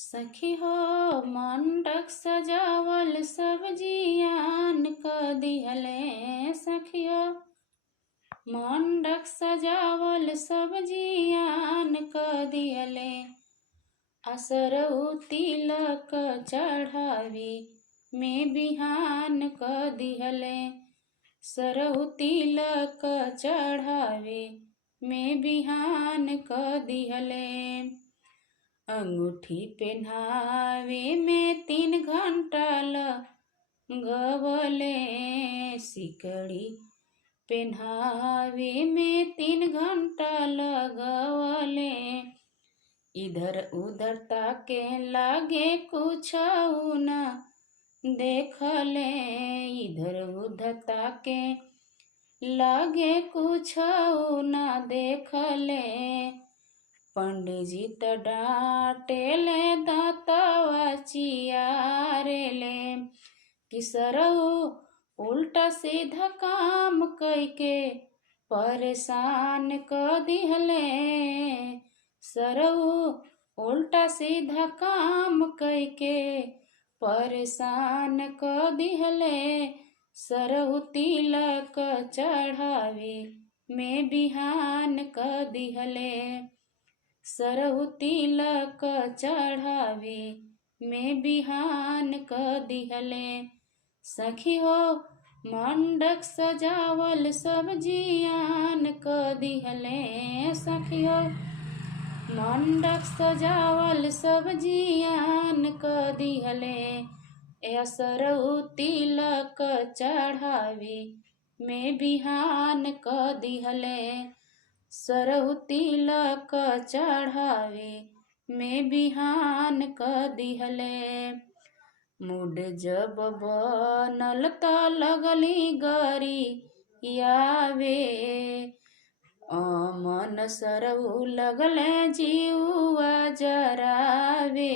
सखी हो मंडक सजावल सब्जियान क दिहले। सखी हो मंडक सजावल सब्जियान क दिहले। असरऊ तिलक चढ़ावी में बिहान क दिहले। सरऊ तिलक चढ़ावे में बिहान क दिहले। अंगूठी पहनावे में 3 घंटा लगवले। सिकड़ी पहनावे में 3 घंटा लगवले। इधर उधर ताके लागे कुछ न देखले। इधर उधर ताके लागे कुछ न देखले। पंडित जी त डांटेले दांतवा चियारेले। कि सरऊ उल्टा सीधा काम कइके परेशान क दिहले। सरऊ उल्टा सीधा काम कइके परेशान क दिहले। सरऊ तिलक चढ़ावे में बिहान क दिहले। सरऊ तिलक चढ़ावे में बिहान क दिहले। सखी हो मंडक सजावल सब्जियान क दिहले। सखी हो मंडक सजावल सब्जियान क दिहले। सरऊ तिलक चढ़ावे में बिहान क दिहले। सरऊ तिलक चढ़ावे में बिहान क दिहले। मुड जब बनल त लगली गरियावे। अमन सरऊ लगले जीवा जरावे।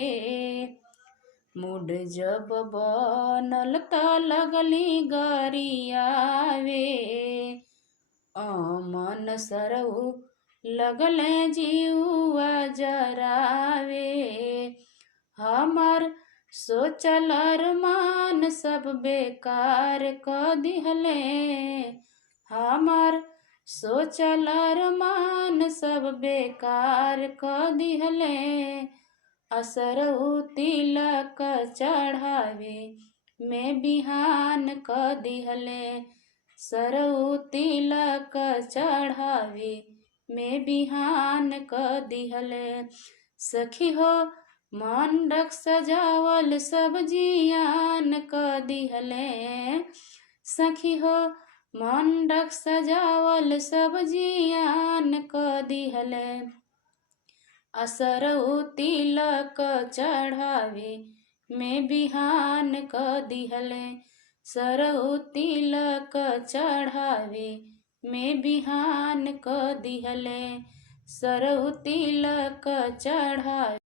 मुड जब बनल त लगली गरियावे। अमन सरऊ लगले जीवा जरावे। हमर सोचल अरमान सब बेकार क दिहले। हमर सोचल अरमान सब बेकार क दिहले। असरऊ तिलक चढ़ावे में बिहान क दिहले। सरऊ तिलक चढ़ावे में बिहान क दिहले। सखी हो मंडक सजावल सब्जियान क दिहले। सखी हो मंडक सजावल सब्जियान क दिहले। असरऊ तिलक चढ़ावे में बिहान क दिहले। सरऊ तिलक चढ़ावे में बिहान क दिहले। सरऊ तिलक चढ़ावे।